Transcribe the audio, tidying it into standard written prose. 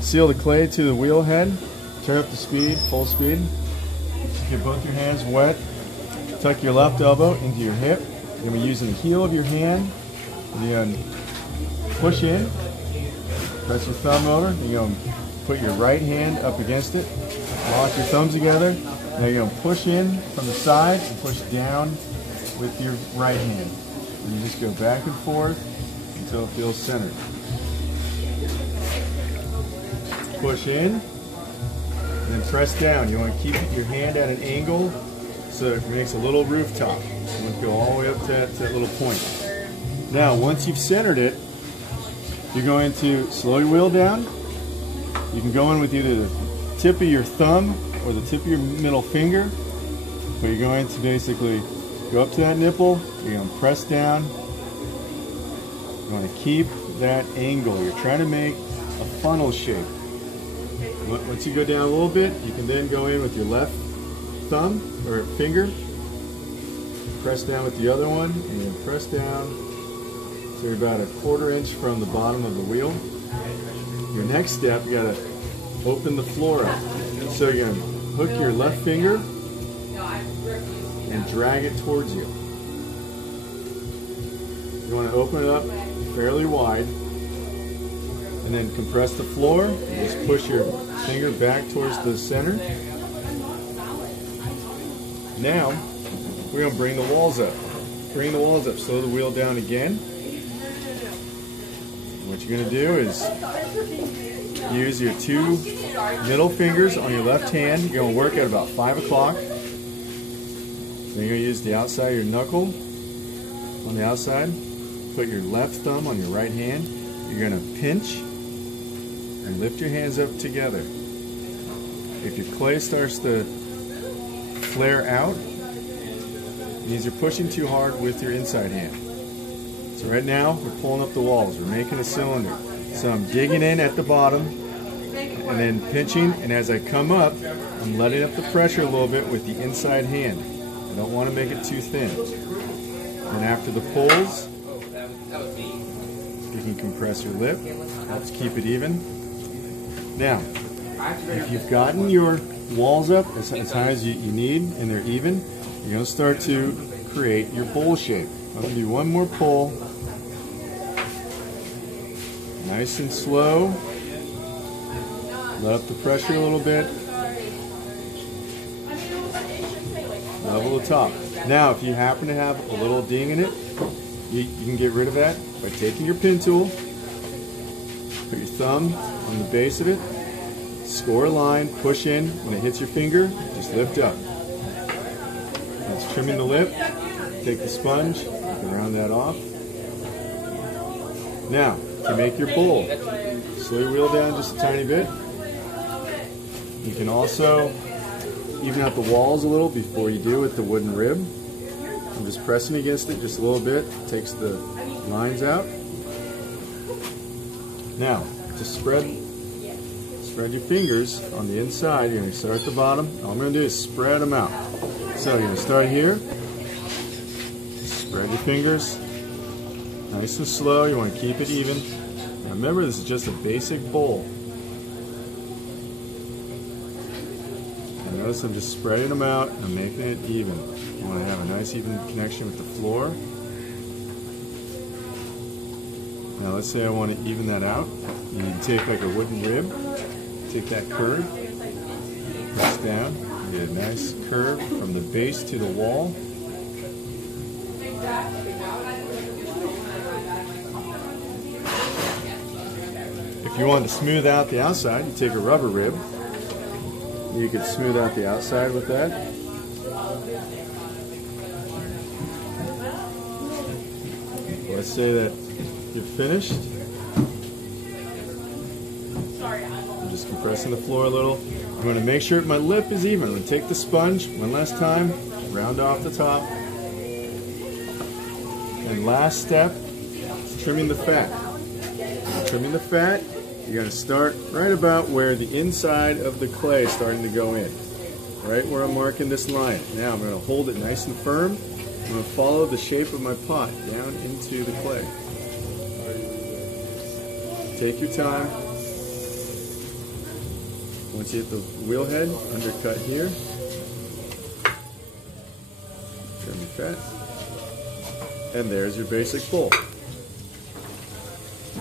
Seal the clay to the wheel head. Turn up the speed, full speed. Get both your hands wet. Tuck your left elbow into your hip. You're going to be using the heel of your hand. You're going to push in. Press your thumb over. You're going to put your right hand up against it. Lock your thumbs together. Now you're going to push in from the side and push down with your right hand. And you just go back and forth until it feels centered. Push in, and then press down. You want to keep your hand at an angle so it makes a little rooftop. You want to go all the way up to that little point. Now, once you've centered it, you're going to slow your wheel down. You can go in with either the tip of your thumb or the tip of your middle finger, but you're going to basically go up to that nipple. You're going to press down. You want to keep that angle. You're trying to make a funnel shape. Once you go down a little bit, you can then go in with your left thumb or finger, press down with the other one, and then press down so you're about a 1/4 inch from the bottom of the wheel. Your next step, you got to open the floor up. So you're going to hook your left finger and drag it towards you. You want to open it up fairly wide, and then compress the floor. Just push your finger back towards the center. Now, we're going to bring the walls up. Bring the walls up, slow the wheel down again. What you're going to do is use your 2 middle fingers on your left hand. You're going to work at about 5 o'clock. Then you're going to use the outside of your knuckle on the outside. Put your left thumb on your right hand. You're going to pinch and lift your hands up together. If your clay starts to flare out, it means you're pushing too hard with your inside hand. So right now, we're pulling up the walls. We're making a cylinder. So I'm digging in at the bottom and then pinching, and as I come up, I'm letting up the pressure a little bit with the inside hand. I don't want to make it too thin. And after the pulls, you can compress your lip. Helps keep it even. Now, if you've gotten your walls up as high as you need and they're even, you're going to start to create your bowl shape. I'm going to do one more pull. Nice and slow. Let up the pressure a little bit. Level the top. Now, if you happen to have a little ding in it, you can get rid of that by taking your pin tool, put your thumb on the base of it, score a line, push in. When it hits your finger, just lift up. That's trimming the lip. Take the sponge, you can round that off. Now, to make your bowl, slow your wheel down just a tiny bit. You can also even out the walls a little before you do with the wooden rib. I'm just pressing against it just a little bit, takes the lines out. Now, just spread your fingers on the inside. You're going to start at the bottom. All I'm going to do is spread them out. So you're going to start here. Spread your fingers. Nice and slow. You want to keep it even. Now remember, this is just a basic bowl. And notice I'm just spreading them out and making it even. You want to have a nice even connection with the floor. Now let's say I want to even that out. You can take like a wooden rib, take that curve, press down, get a nice curve from the base to the wall. If you want to smooth out the outside, you take a rubber rib. You could smooth out the outside with that. Let's say that you're finished. I'm just compressing the floor a little. I'm going to make sure my lip is even. I'm going to take the sponge one last time, round off the top. And last step is trimming the fat. Trimming the fat, you're going to start right about where the inside of the clay is starting to go in. Right where I'm marking this line. Now I'm going to hold it nice and firm. I'm going to follow the shape of my pot down into the clay. Take your time. Once you hit the wheel head, undercut here. Trim your cut. And there's your basic pull.